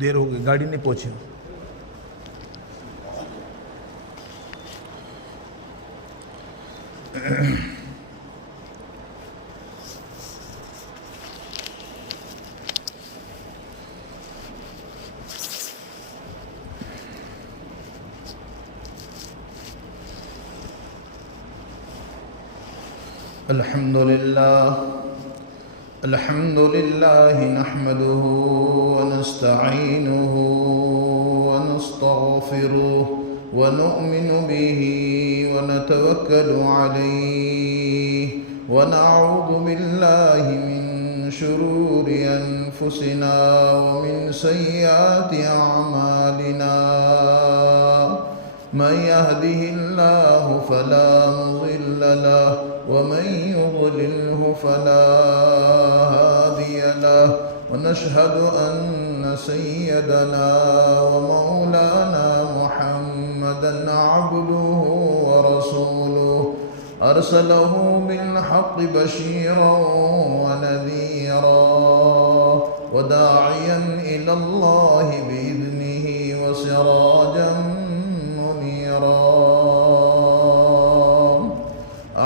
دیر ہو گئی، گاڑی نہیں پہنچی. الحمد لله نحمده ونستعينه ونستغفره ونؤمن به ونتوكل عليه ونعوذ بالله من شرور أنفسنا ومن سيئات أعمالنا من يهده الله فلا مضل له ومن يضلله فلا هادي له ونشهد أن سيدنا ومولانا محمدا عبده ورسوله أرسله بالحق بشيرا ونذيرا وداعيا إلى الله بإذنه وسراجا منيرا.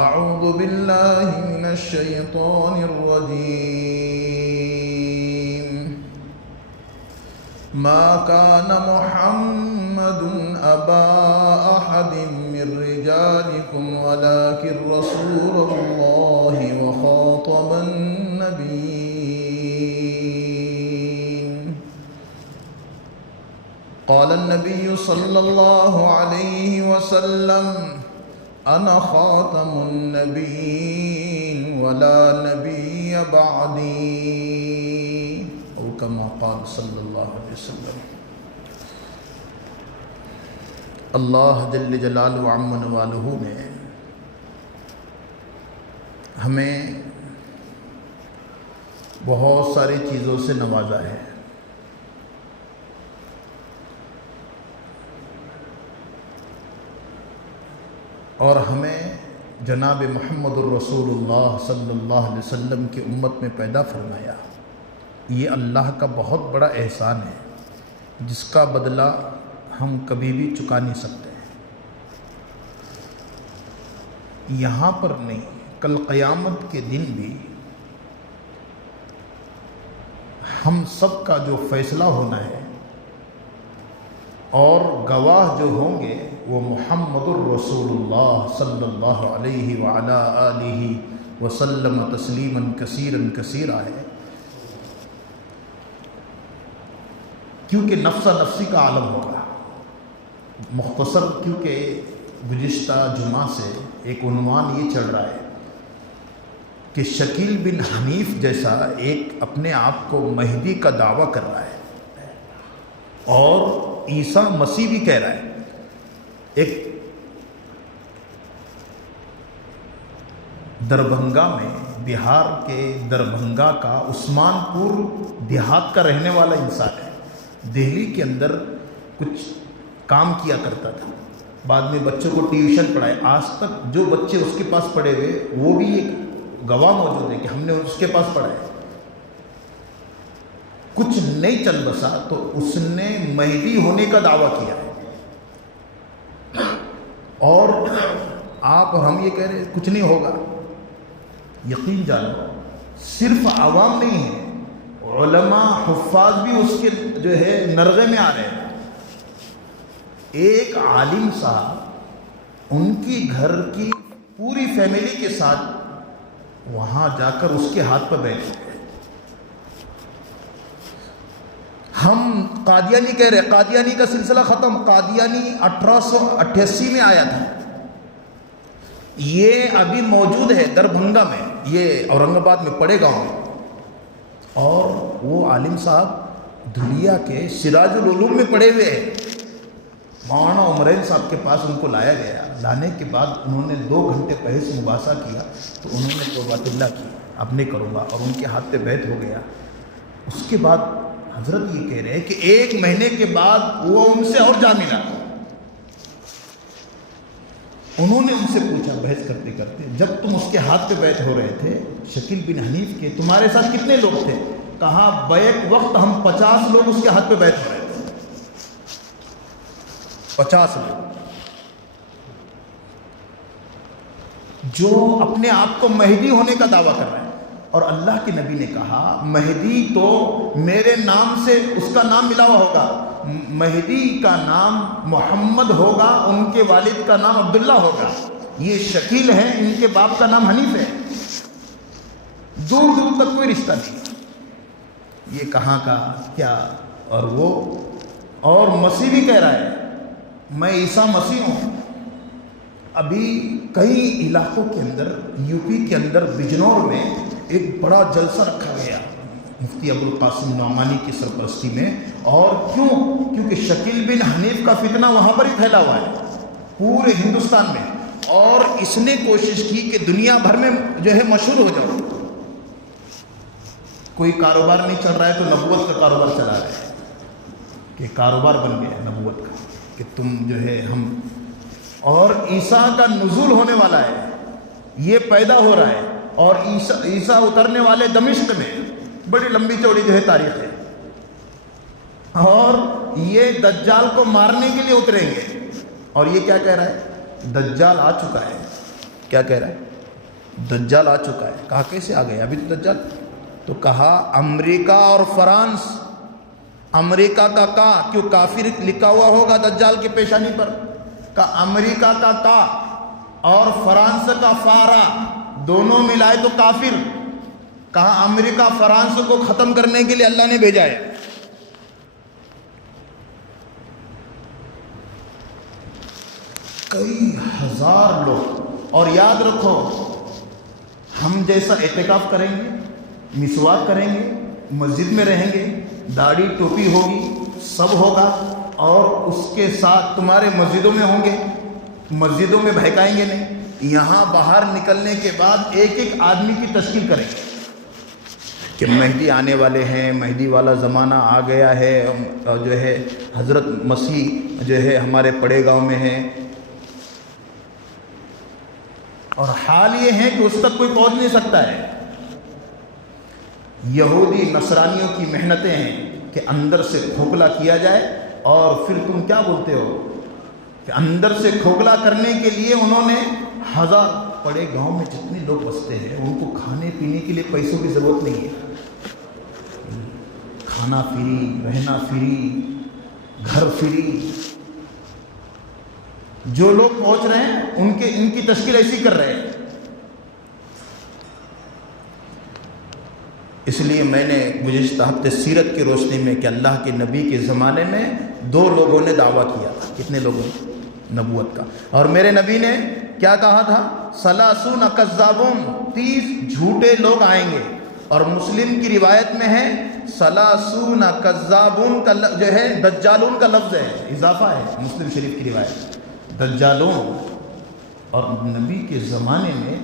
أعوذ بالله من الشيطان الرجيم. ما كان محمد أبا أحد من رجالكم ولكن رسول الله وخاتم النبيين. قال النبي صلى الله عليه وسلم أنا خاتم النبيين ولا نبي بعدي أو كما قال صلی اللہ علیہ وسلم. اللہ جل جلالہ و عم نوالہ نے ہمیں بہت ساری چیزوں سے نوازا ہے. اور ہمیں جناب محمد الرسول اللہ صلی اللہ علیہ وسلم کی امت میں پیدا فرمایا. یہ اللہ کا بہت بڑا احسان ہے جس کا بدلہ ہم کبھی بھی چکا نہیں سکتے. یہاں پر نہیں، کل قیامت کے دن بھی ہم سب کا جو فیصلہ ہونا ہے اور گواہ جو ہوں گے وہ محمد الرسول اللہ صلی اللہ علیہ وعلا آلہ وسلم تسلیما کثیرا کثیرا ہے. کیونکہ نفسا نفسی کا عالم ہوگا. مختصر کیونکہ گزشتہ جمعہ سے ایک عنوان یہ چل رہا ہے کہ شکیل بن حنیف جیسا ایک اپنے آپ کو مہدی کا دعویٰ کر رہا ہے اور عیسیٰ مسیح بھی کہہ رہا ہے. ایک دربھنگا میں، بہار کے دربھنگا کا عثمان پور دیہات کا رہنے والا انسان ہے. دہلی کے اندر کچھ کام کیا کرتا تھا، بعد میں بچوں کو ٹیوشن پڑھائے. آج تک جو بچے اس کے پاس پڑھے ہوئے وہ بھی ایک گواہ موجود ہے کہ ہم نے اس کے پاس پڑھا ہے. کچھ نہیں چل بسا تو اس نے مہدی ہونے کا دعویٰ کیا ہے. اور آپ اور ہم یہ کہہ رہے ہیں کچھ نہیں ہوگا. یقین جانو صرف عوام نہیں ہے، علماء حفاظ بھی اس کے جو ہے نرغے میں آ رہے ہیں. ایک عالم صاحب ان کی گھر کی پوری فیملی کے ساتھ وہاں جا کر اس کے ہاتھ پر بیٹھ گئے. ہم قادیانی کہہ رہے، قادیانی کا سلسلہ ختم. قادیانی 1888 میں آیا تھا. یہ ابھی موجود ہے دربھنگا میں، یہ اورنگ آباد میں پڑے گاؤں میں. اور وہ عالم صاحب دھلیا کے سراج العلوم میں پڑے ہوئے ہیں. مولانا عمرین صاحب کے پاس ان کو لایا گیا. لانے کے بعد انہوں نے 2 گھنٹے پہلے سے مباحثہ کیا تو انہوں نے توبۃ اللہ کی، اب نہیں کروں گا، اور ان کے ہاتھ پہ بیعت ہو گیا. اس کے بعد حضرت یہ کہہ رہے ہیں کہ 1 مہینے کے بعد وہ ان سے اور جا ملا. انہوں نے ان سے پوچھا بحث کرتے کرتے، جب تم اس کے ہاتھ پہ بیعت ہو رہے تھے شکیل بن حنیف کے، تمہارے ساتھ کتنے لوگ تھے؟ کہا بیک وقت ہم 50 لوگ اس کے ہاتھ پہ بیٹھ رہے تھے، 50 لوگ جو اپنے آپ کو مہدی ہونے کا دعویٰ کر رہے ہیں. اور اللہ کے نبی نے کہا مہدی تو میرے نام سے اس کا نام ملا ہوا ہوگا، مہدی کا نام محمد ہوگا، ان کے والد کا نام عبداللہ ہوگا، یہ شکیل ہے، ان کے باپ کا نام حنیف ہے، دور دور تک کوئی رشتہ نہیں. یہ کہاں کا کیا. اور وہ اور مسیح بھی کہہ رہا ہے میں عیسیٰ مسیح ہوں. ابھی کئی علاقوں کے اندر، یو پی کے اندر بجنور میں ایک بڑا جلسہ رکھا گیا مفتی ابوالقاسم نعمانی کی سرپرستی میں. اور کیونکہ شکیل بن حنیف کا فتنہ وہاں پر ہی پھیلا ہوا ہے پورے ہندوستان میں، اور اس نے کوشش کی کہ دنیا بھر میں جو ہے مشہور ہو جاؤ. کوئی کاروبار نہیں چل رہا ہے تو نبوت کا کاروبار چلا رہے ہیں کہ کاروبار بن گیا نبوت کا کہ تم جو ہے ہم. اور عیسیٰ کا نزول ہونے والا ہے، یہ پیدا ہو رہا ہے، اور عیسیٰ اترنے والے دمشق میں، بڑی لمبی چوڑی جو ہے تاریخ ہے. اور یہ دجال کو مارنے کے لیے اتریں گے. اور یہ کیا کہہ رہا ہے؟ دجال آ چکا ہے. کیا کہہ رہا ہے؟ دجال آ چکا ہے. کہا کیسے آ گئے ابھی تو دجال؟ تو کہا امریکہ اور فرانس. امریکہ کا کیوں کافر لکھا ہوا ہوگا دجال کی پیشانی پر؟ کہا امریکہ کا اور فرانس کا فارا دونوں ملائے تو کافر. کہا امریکہ فرانس کو ختم کرنے کے لیے اللہ نے بھیجا ہے. کئی ہزار لوگ. اور یاد رکھو ہم جیسا اعتکاف کریں گے، مسواک کریں گے، مسجد میں رہیں گے، داڑھی ٹوپی ہوگی، سب ہوگا، اور اس کے ساتھ تمہارے مسجدوں میں ہوں گے، مسجدوں میں بہکائیں گے نہیں. یہاں باہر نکلنے کے بعد ایک ایک آدمی کی تشکیل کریں گے کہ مہدی آنے والے ہیں، مہدی والا زمانہ آ گیا ہے، اور جو ہے حضرت مسیح جو ہے ہمارے پڑے گاؤں میں ہیں. اور حال یہ ہے کہ اس تک کوئی پہنچ نہیں سکتا ہے. یہودی نصرانیوں کی محنتیں ہیں کہ اندر سے کھوکھلا کیا جائے، اور پھر تم کیا بولتے ہو کہ اندر سے کھوکھلا کرنے کے لیے انہوں نے پڑے گاؤں میں جتنے لوگ بستے ہیں ان کو کھانے پینے کے لیے پیسوں کی ضرورت نہیں ہے. کھانا فری، رہنا فری، گھر فری. جو لوگ پہنچ رہے ہیں ان کی تشکیل ایسی کر رہے ہیں. اس لیے میں نے گزشتہ ہفتے سیرت کی روشنی میں کہ اللہ کے نبی کے زمانے میں 2 لوگوں نے دعویٰ کیا تھا. کتنے لوگوں نے؟ نبوت کا. اور میرے نبی نے کیا کہا تھا؟ سلاسون کذابون، 30 جھوٹے لوگ آئیں گے. اور مسلم کی روایت میں ہے سلاسون کذابون کا جو ہے دجالون کا لفظ ہے، اضافہ ہے مسلم شریف کی روایت، دجالون. اور نبی کے زمانے میں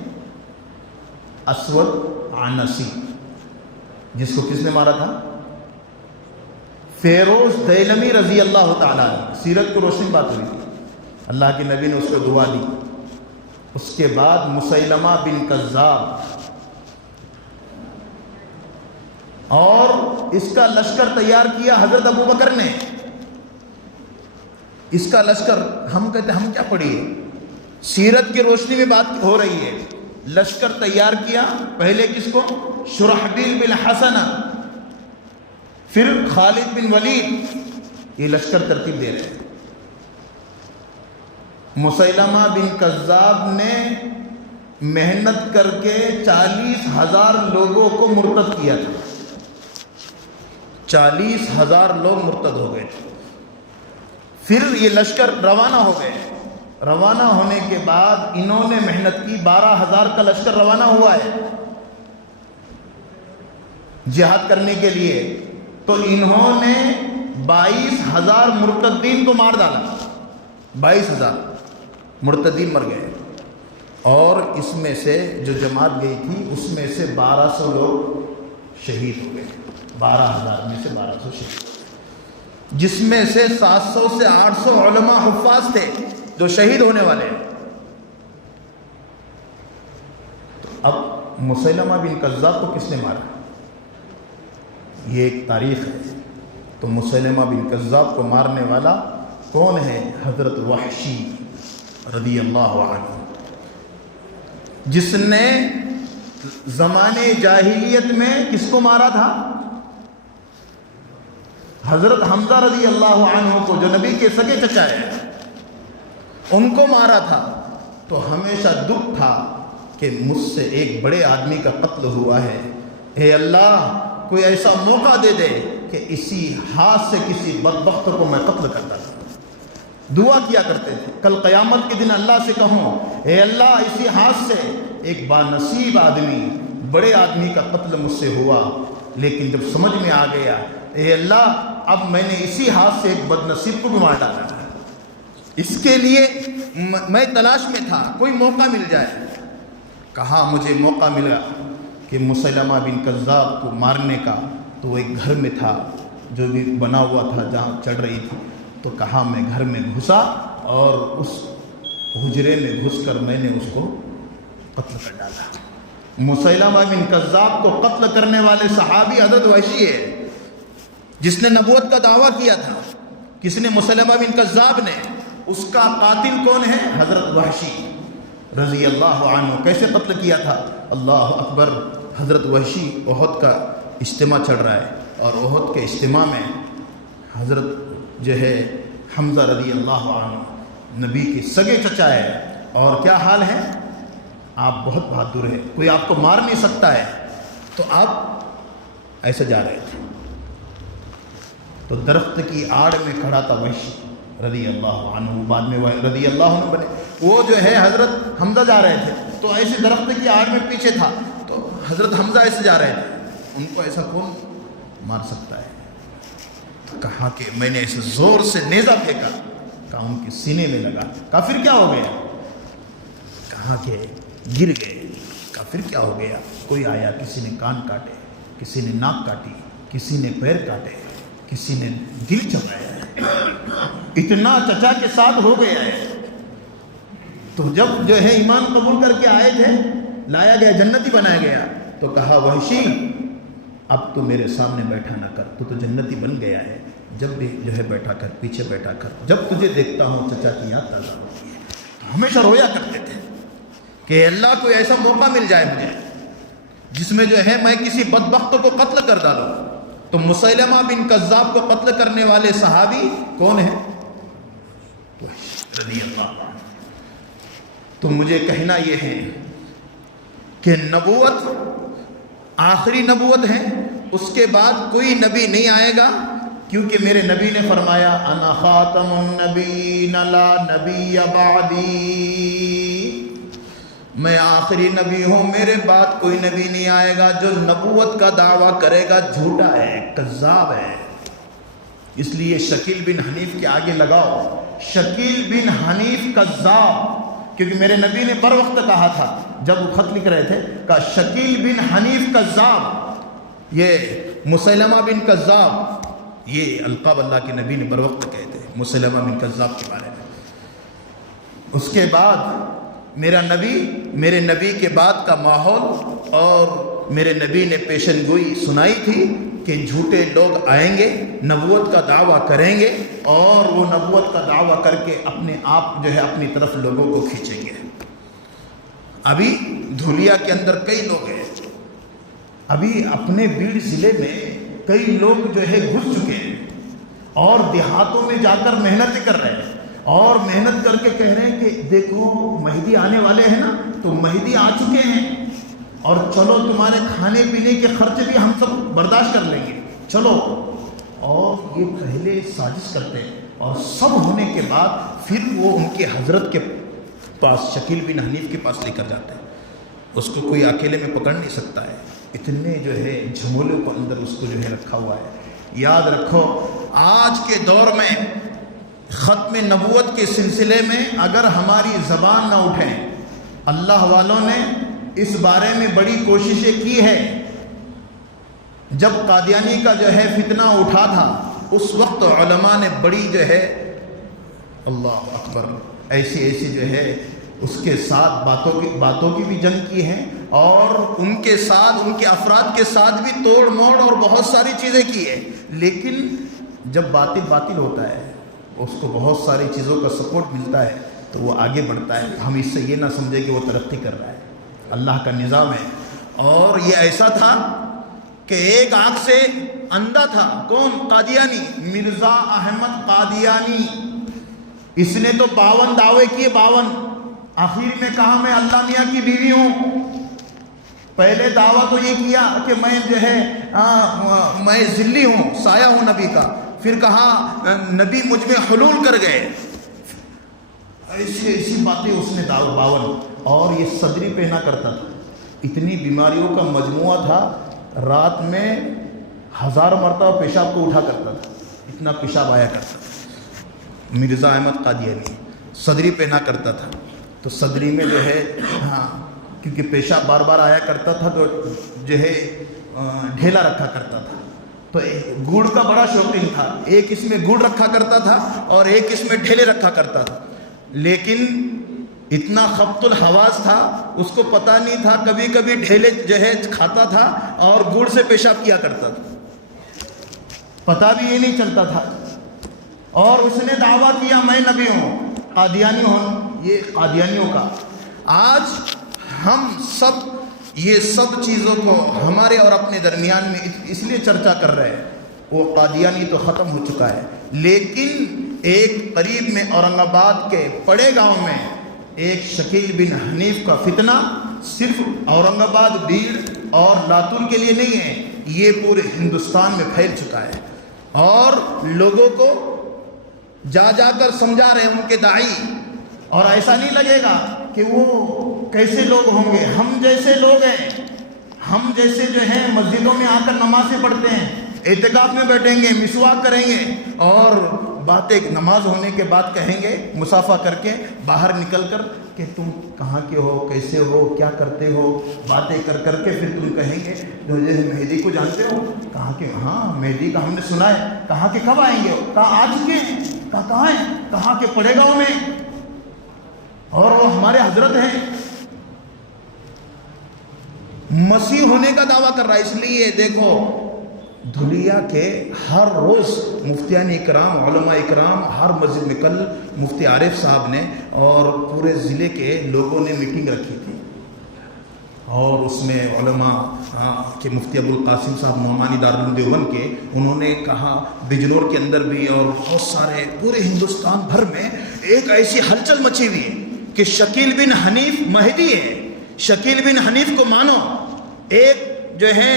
اسود عنسی، جس کو کس نے مارا تھا؟ فیروز دیلمی رضی اللہ تعالیٰ عنہ. سیرت کو روشن بات ہوئی، اللہ کے نبی نے اس کو دعا دی. اس کے بعد مسیلمہ بن کذاب، اور اس کا لشکر تیار کیا حضرت ابو بکر نے. اس کا لشکر، ہم کہتے ہیں ہم کیا پڑھیے، سیرت کی روشنی میں بات ہو رہی ہے. لشکر تیار کیا، پہلے کس کو؟ شرحبیل بن حسن، پھر خالد بن ولید. یہ لشکر ترتیب دے رہے ہیں. مسیلمہ بن کذاب نے محنت کر کے 40,000 لوگوں کو مرتد کیا تھا. 40,000 لوگ مرتد ہو گئے تھے. پھر یہ لشکر روانہ ہو گئے. روانہ ہونے کے بعد انہوں نے محنت کی، 12,000 کا لشکر روانہ ہوا ہے جہاد کرنے کے لیے. تو انہوں نے 22,000 مرتدین کو مار ڈالا. 22,000 مرتدین مر گئے. اور اس میں سے جو جماعت گئی تھی اس میں سے 1200 لوگ شہید ہو گئے. 12,000 میں سے 1200 شہید، جس میں سے 700 سے 800 علماء حفاظ تھے جو شہید ہونے والے ہیں. تو اب مسیلمہ بن کذاب کو کس نے مارا؟ یہ ایک تاریخ ہے. تو مسیلمہ بن کذاب کو مارنے والا کون ہے؟ حضرت وحشی رضی اللہ عنہ، جس نے زمانے جاہلیت میں کس کو مارا تھا؟ حضرت حمزہ رضی اللہ عنہ کو، جو نبی کے سگے چچا ہیں، ان کو مارا تھا. تو ہمیشہ دکھ تھا کہ مجھ سے ایک بڑے آدمی کا قتل ہوا ہے. اے اللہ کوئی ایسا موقع دے دے کہ اسی ہاتھ سے کسی بدبخت کو میں قتل کرتا تھا. دعا کیا کرتے تھے، کل قیامت کے دن اللہ سے کہوں اے اللہ اسی ہاتھ سے ایک بانصیب آدمی، بڑے آدمی کا قتل مجھ سے ہوا، لیکن جب سمجھ میں آ گیا اے اللہ اب میں نے اسی ہاتھ سے ایک بد نصیب کو بھی مار ڈالا. اس کے لیے میں تلاش میں تھا کوئی موقع مل جائے. کہا مجھے موقع ملا کہ مسیلمہ بن کذاب کو مارنے کا. تو وہ ایک گھر میں تھا جو بھی بنا ہوا تھا جہاں چڑھ رہی تھی. تو کہا میں گھر میں گھسا اور اس حجرے میں گھس کر میں نے اس کو قتل کر ڈالا. مسیلمہ بن کذاب کو قتل کرنے والے صحابی حضرت وحشی ہے، جس نے نبوت کا دعویٰ کیا تھا. کس نے؟ مسیلمہ بن کذاب نے. اس کا قاتل کون ہے؟ حضرت وحشی رضی اللہ عنہ. کیسے قتل کیا تھا؟ اللہ اکبر. حضرت وحشی احد کا اجتماع چل رہا ہے، اور احد کے اجتماع میں حضرت جو ہے حمزہ رضی اللہ عنہ نبی کے سگے چچا ہے، اور کیا حال ہے؟ آپ بہت بہادر ہیں، کوئی آپ کو مار نہیں سکتا ہے. تو آپ ایسے جا رہے تھے تو درخت کی آڑ میں کھڑا تھا وحشی رضی اللہ عنہ. بعد میں وہ رضی اللہ عنہ بنے. وہ جو ہے حضرت حمزہ جا رہے تھے تو ایسے درخت کی آڑ میں پیچھے تھا. تو حضرت حمزہ ایسے جا رہے تھے. ان کو ایسا کون مار سکتا ہے؟ کہا کہ میں نے ایسے زور سے نیزہ پھینکا، کہا ان کے سینے میں لگا. کہا پھر کیا ہو گیا؟ کہا کہ گر گئے. کہا پھر کیا ہو گیا؟ کوئی آیا، کسی نے کان کاٹے، کسی نے ناک کاٹی، کسی نے پیر کاٹے، کسی نے دل چبایا ہے. اتنا چچا کے ساتھ ہو گیا ہے. تو جب جو ہے ایمان قبول کر کے آئے تھے، لایا گیا، جنتی بنایا گیا. تو کہا وحشی اب تو میرے سامنے بیٹھا نہ کر، تو جنتی بن گیا ہے. جب بھی جو ہے بیٹھا کر، پیچھے بیٹھا کر. جب تجھے دیکھتا ہوں چچا کی یاد تازہ ہوتی ہے. ہمیشہ رویا کرتے تھے کہ اللہ کوئی ایسا موقع مل جائے مجھے جس میں جو ہے میں کسی بدبخت کو قتل کر ڈالوں. تو مسیلمہ بن کذاب کو قتل کرنے والے صحابی کون ہیں؟ رضی اللہ عنہ. تو مجھے کہنا یہ ہے کہ نبوت آخری نبوت ہے، اس کے بعد کوئی نبی نہیں آئے گا، کیونکہ میرے نبی نے فرمایا انا خاتم النبیین لا نبی بعدی، میں آخری نبی ہوں، میرے بعد کوئی نبی نہیں آئے گا. جو نبوت کا دعویٰ کرے گا جھوٹا ہے، کذاب ہے. اس لیے شکیل بن حنیف کے آگے لگاؤ، شکیل بن حنیف کذاب. کیونکہ میرے نبی نے بر وقت کہا تھا جب وہ خط لکھ رہے تھے، کہا شکیل بن حنیف کذاب. یہ مسیلمہ بن کذاب، یہ القاب اللہ کے نبی نے بر وقت کہتے ہیں مسیلمہ بن کذاب کے بارے میں. اس کے بعد میرے نبی کے بعد کا ماحول، اور میرے نبی نے پیشن گوئی سنائی تھی کہ جھوٹے لوگ آئیں گے، نبوت کا دعویٰ کریں گے، اور وہ نبوت کا دعویٰ کر کے اپنے آپ جو ہے اپنی طرف لوگوں کو کھینچیں گے. ابھی دھولیا کے اندر کئی لوگ ہیں، ابھی اپنے بیڑ ضلع میں کئی لوگ جو ہے گھس چکے ہیں، اور دیہاتوں میں جا کر محنت کر رہے ہیں، اور محنت کر کے کہہ رہے ہیں کہ دیکھو مہدی آنے والے ہیں نا، تو مہدی آ چکے ہیں، اور چلو تمہارے کھانے پینے کے خرچ بھی ہم سب برداشت کر لیں گے، چلو. اور یہ پہلے سازش کرتے ہیں، اور سب ہونے کے بعد پھر وہ ان کے حضرت کے پاس، شکیل بن حنیف کے پاس لے کر جاتے ہیں. اس کو کوئی اکیلے میں پکڑ نہیں سکتا ہے، اتنے جو ہے جھمولوں کو اندر اس کو جو ہے رکھا ہوا ہے. یاد رکھو آج کے دور میں ختم نبوت کے سلسلے میں اگر ہماری زبان نہ اٹھیں، اللہ والوں نے اس بارے میں بڑی کوششیں کی ہے. جب قادیانی کا جو ہے فتنہ اٹھا تھا، اس وقت علماء نے بڑی جو ہے اللہ اکبر ایسی جو ہے اس کے ساتھ باتوں کی بھی جنگ کی ہے، اور ان کے ساتھ ان کے افراد کے ساتھ بھی توڑ موڑ اور بہت ساری چیزیں کی ہے، لیکن جب باطل ہوتا ہے اس کو بہت ساری چیزوں کا سپورٹ ملتا ہے تو وہ آگے بڑھتا ہے. ہم اس سے یہ نہ سمجھیں کہ وہ ترقی کر رہا ہے، اللہ کا نظام ہے. اور یہ ایسا تھا کہ ایک آنکھ سے اندھا تھا. کون؟ قادیانی، مرزا احمد قادیانی. اس نے تو 52 دعوے کیے، 52. آخر میں کہا میں اللہ میاں کی بیوی ہوں. پہلے دعویٰ تو یہ کیا کہ میں جو ہے میں ذلی ہوں، سایہ ہوں نبی کا. پھر کہا نبی مجھ میں حلول کر گئے. ایسی باتیں اس نے 52. اور یہ صدری پہنا کرتا تھا. اتنی بیماریوں کا مجموعہ تھا، رات میں 1000 مرتبہ پیشاب کو اٹھا کرتا تھا، اتنا پیشاب آیا کرتا تھا. مرزا احمد قادیانی صدری پہنا کرتا تھا. تو صدری میں جو ہے کیونکہ پیشاب بار بار آیا کرتا تھا تو جو ہے ڈھیلا رکھا کرتا تھا. تو گڑ کا بڑا شوقین تھا، ایک اس میں گڑ رکھا کرتا تھا اور ایک اس میں ڈھیلے رکھا کرتا تھا. لیکن اتنا خبط الحواس تھا، اس کو پتہ نہیں تھا. کبھی کبھی ڈھیلے جو ہے کھاتا تھا اور گڑ سے پیشاب کیا کرتا تھا، پتہ بھی یہ نہیں چلتا تھا. اور اس نے دعویٰ کیا میں نبی ہوں، قادیانی ہوں. یہ قادیانیوں کا آج ہم سب یہ سب چیزوں کو ہمارے اور اپنے درمیان میں اس لیے چرچا کر رہے ہیں. وہ قادیانی تو ختم ہو چکا ہے، لیکن ایک قریب میں اورنگ آباد کے پڑے گاؤں میں ایک شکیل بن حنیف کا فتنہ صرف اورنگ آباد، بیڑ اور لاتور کے لیے نہیں ہے، یہ پورے ہندوستان میں پھیل چکا ہے. اور لوگوں کو جا جا کر سمجھا رہے ہیں ان کے داعی. اور ایسا نہیں لگے گا کہ وہ کیسے لوگ ہوں گے، ہم جیسے لوگ ہیں. ہم جیسے جو ہیں مسجدوں میں آ کر نمازیں پڑھتے ہیں، اعتکاف میں بیٹھیں گے، مسواک کریں گے اور باتیں نماز ہونے کے بعد کہیں گے مصافحہ کر کے باہر نکل کر کہ تم کہاں کے ہو، کیسے ہو، کیا کرتے ہو. باتیں کر کر کے پھر تم کہیں گے جو مہدی کو جانتے ہو؟ کہاں کے؟ ہاں مہدی کا ہم نے سنا ہے. کہاں کے؟ کب آئیں گے؟ کہاں آ چکے ہیں؟ کہاں ہیں؟ کہاں کے؟ پڑے گاؤں میں. اور وہ ہمارے حضرت ہیں. مسیح ہونے کا دعویٰ کر رہا ہے. اس لیے دیکھو دھلیا کے ہر روز مفتیان اکرام، علماء اکرام ہر مسجد میں، کل مفتی عارف صاحب نے اور پورے ضلع کے لوگوں نے میٹنگ رکھی تھی اور اس میں علماء کہ مفتی ابو القاسم صاحب نعمانی دارالعلوم دیوبند کے، انہوں نے کہا بجنور کے اندر بھی اور بہت سارے پورے ہندوستان بھر میں ایک ایسی ہلچل مچی ہوئی ہے کہ شکیل بن حنیف مہدی ہے. شکیل بن حنیف کو مانو. ایک جو ہے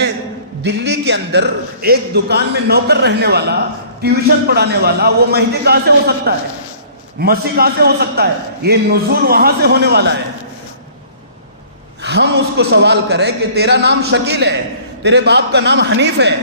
دلی کے اندر ایک دکان میں نوکر رہنے والا، ٹیوشن پڑھانے والا، وہ مہدی کہاں سے ہو سکتا ہے؟ مسیح کہاں سے ہو سکتا ہے؟ یہ نزول وہاں سے ہونے والا ہے. ہم اس کو سوال کریں کہ تیرا نام شکیل ہے، تیرے باپ کا نام حنیف ہے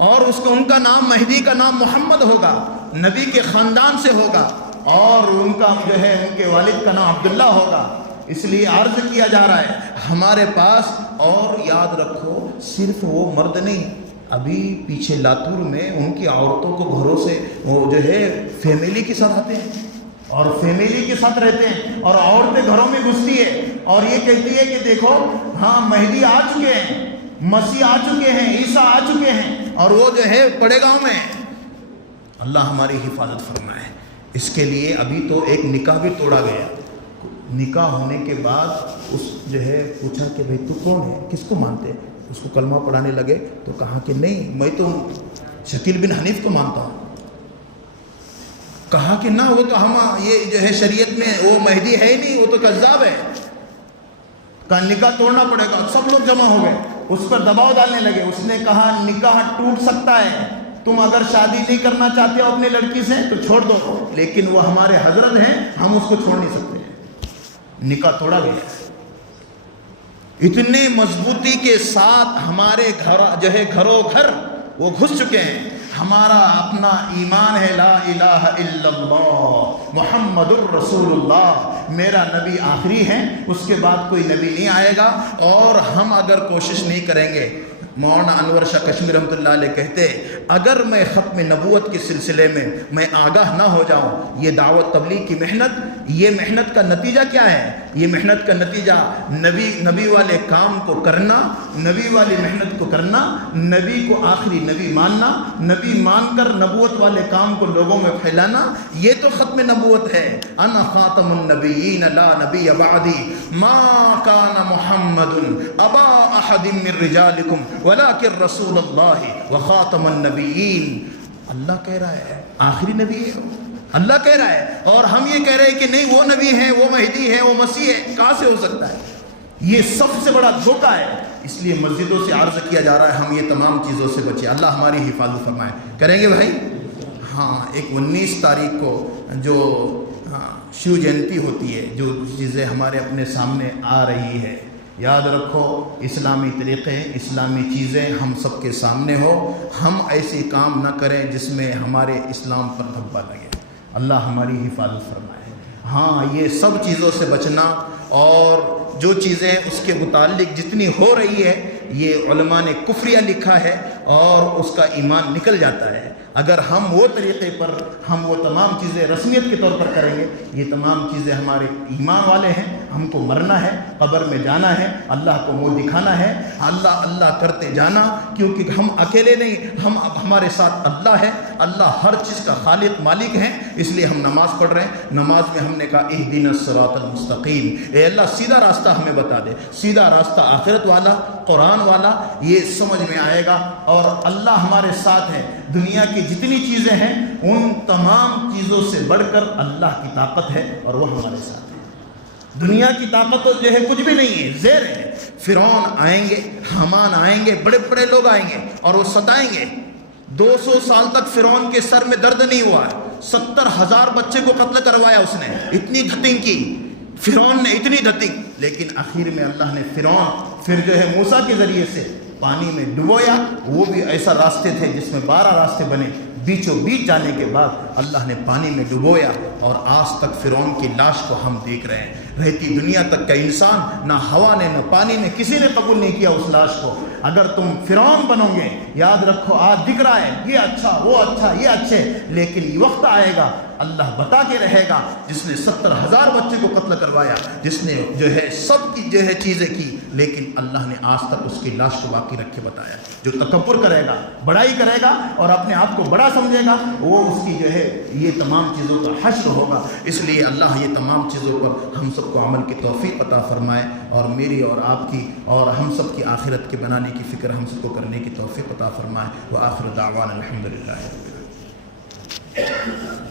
اور ان کا نام مہدی کا نام محمد ہوگا، نبی کے خاندان سے ہوگا اور ان کا جو ہے ان کے والد کا نام عبداللہ ہوگا. اس لیے عرض کیا جا رہا ہے ہمارے پاس. اور یاد رکھو صرف وہ مرد نہیں، ابھی پیچھے لاتور میں ان کی عورتوں کو گھروں سے وہ جو ہے فیملی کے ساتھ آتے ہیں اور فیملی کے ساتھ رہتے ہیں اور عورتیں گھروں میں گھستی ہے اور یہ کہتی ہے کہ دیکھو ہاں مہدی آ چکے ہیں، مسیح آ چکے ہیں، عیسیٰ آ چکے ہیں، اور وہ جو ہے پڑے گاؤں میں. اللہ ہماری حفاظت فرمائے. اس کے لیے ابھی تو ایک نکاح بھی توڑا گیا. نکاح ہونے کے بعد اس جو ہے پوچھا کہ بھئی تو کون ہے، کس کو مانتے؟ اس کو کلمہ پڑھانے لگے تو کہا کہ نہیں میں تو شکیل بن حنیف کو مانتا ہوں. کہا کہ نہ وہ تو ہم یہ جو ہے شریعت میں وہ مہدی ہے ہی نہیں، وہ تو کذاب ہے. کہا نکاح توڑنا پڑے گا. سب لوگ جمع ہو گئے، اس پر دباؤ ڈالنے لگے. اس نے کہا نکاح ٹوٹ سکتا ہے، تم اگر شادی نہیں کرنا چاہتے ہو اپنے لڑکی سے تو چھوڑ دو، لیکن وہ ہمارے حضرت ہیں، ہم اس کو چھوڑ نہیں سکتے. نکاح توڑا گیا. اتنے مضبوطی کے ساتھ ہمارے گھر جو ہے گھروں گھر وہ گھس چکے ہیں. ہمارا اپنا ایمان ہے لا الہ الا اللہ محمد الرسول اللہ، میرا نبی آخری ہے، اس کے بعد کوئی نبی نہیں آئے گا. اور ہم اگر کوشش نہیں کریں گے، مولانا انور شاہ کشمیر رحمۃ اللہ علیہ کہتے اگر میں ختم نبوت کے سلسلے میں آگاہ نہ ہو جاؤں، یہ دعوت تبلیغ کی محنت، یہ محنت کا نتیجہ کیا ہے؟ یہ محنت کا نتیجہ نبی والے کام کو کرنا، نبی والی محنت کو کرنا، نبی کو آخری نبی ماننا، نبی مان کر نبوت والے کام کو لوگوں میں پھیلانا، یہ تو ختم نبوت ہے۔ انا خاتم النبیین لا نبی بعدی ما کان محمد ابا احد من رجالکم ولکن رسول اللہ وخاتم النبیین۔ اللہ کہہ رہا ہے آخری نبی ہے، اللہ کہہ رہا ہے، اور ہم یہ کہہ رہے ہیں کہ نہیں وہ نبی ہے، وہ مہدی ہے، وہ مسیح ہے۔ کہاں سے ہو سکتا ہے؟ یہ سب سے بڑا دھوکہ ہے۔ اس لیے مسجدوں سے عرض کیا جا رہا ہے ہم یہ تمام چیزوں سے بچیں، اللہ ہماری حفاظت فرمائے۔ کریں گے بھائی؟ ہاں، ایک 19 تاریخ کو جو شیو جینتی ہوتی ہے، جو چیزیں ہمارے اپنے سامنے آ رہی ہے، یاد رکھو اسلامی طریقے، اسلامی چیزیں ہم سب کے سامنے ہو، ہم ایسے کام نہ کریں جس میں ہمارے اسلام پر دھبا لگے۔ اللہ ہماری حفاظت فرمائے۔ ہاں، یہ سب چیزوں سے بچنا، اور جو چیزیں اس کے متعلق جتنی ہو رہی ہے، یہ علماء نے کفریہ لکھا ہے اور اس کا ایمان نکل جاتا ہے۔ اگر ہم وہ طریقے پر ہم وہ تمام چیزیں رسمیت کے طور پر کریں گے، یہ تمام چیزیں ہمارے ایمان والے ہیں، ہم کو مرنا ہے، قبر میں جانا ہے، اللہ کو منہ دکھانا ہے، اللہ اللہ کرتے جانا، کیونکہ ہم اکیلے نہیں، ہمارے ساتھ اللہ ہے، اللہ ہر چیز کا خالق مالک ہے۔ اس لیے ہم نماز پڑھ رہے ہیں، نماز میں ہم نے کہا اہدنا الصراط المستقیم، اے اللہ سیدھا راستہ ہمیں بتا دے، سیدھا راستہ آخرت والا، قرآن والا، یہ سمجھ میں آئے گا۔ اور اللہ ہمارے ساتھ ہے۔ دنیا کی جتنی چیزیں ہیں ان تمام چیزوں سے بڑھ کر اللہ کی طاقت ہے، اور وہ ہمارے ساتھ ہے۔ دنیا کی طاقت تو جو ہے کچھ بھی نہیں ہے، زیر ہے۔ فرعون آئیں گے، حامان آئیں گے، بڑے بڑے لوگ آئیں گے اور وہ ستائیں گے۔ 200 سال تک فرعون کے سر میں درد نہیں ہوا ہے، 70,000 بچے کو قتل کروایا اس نے، اتنی دھتنگ کی فرعون نے، اتنی دھتنگ، لیکن آخر میں اللہ نے فرعون پھر جو ہے موسیٰ کے ذریعے سے پانی میں ڈبویا۔ وہ بھی ایسا راستے تھے جس میں 12 راستے بنے، بیچوں بیچ جانے کے بعد اللہ نے پانی میں ڈبویا، اور آج تک فرعون کی لاش کو ہم دیکھ رہے ہیں۔ رہتی دنیا تک کا انسان، نہ ہوا نے نہ پانی نے کسی نے قبول نہیں کیا اس لاش کو۔ اگر تم فرعون بنو گے، یاد رکھو آج دکھ رہا ہے یہ اچھا وہ اچھا یہ اچھے، لیکن یہ وقت آئے گا اللہ بتا کے رہے گا، جس نے 70,000 بچے کو قتل کروایا، جس نے جو ہے سب کی جو ہے چیزیں کی، لیکن اللہ نے آج تک اس کی لاش کو باقی رکھ کے بتایا۔ جو تکبر کرے گا، بڑائی کرے گا اور اپنے آپ کو بڑا سمجھے گا، وہ اس کی جو ہے یہ تمام چیزوں کا حشر ہوگا۔ اس لیے اللہ یہ تمام چیزوں پر ہم سب کو عمل کی توفیق عطا فرمائے، اور میری اور آپ کی اور ہم سب کی آخرت کے بنانے کی فکر ہم سب کو کرنے کی توفیق عطا فرمائے۔ وآخر دعوانا الحمدللہ رب العالمین۔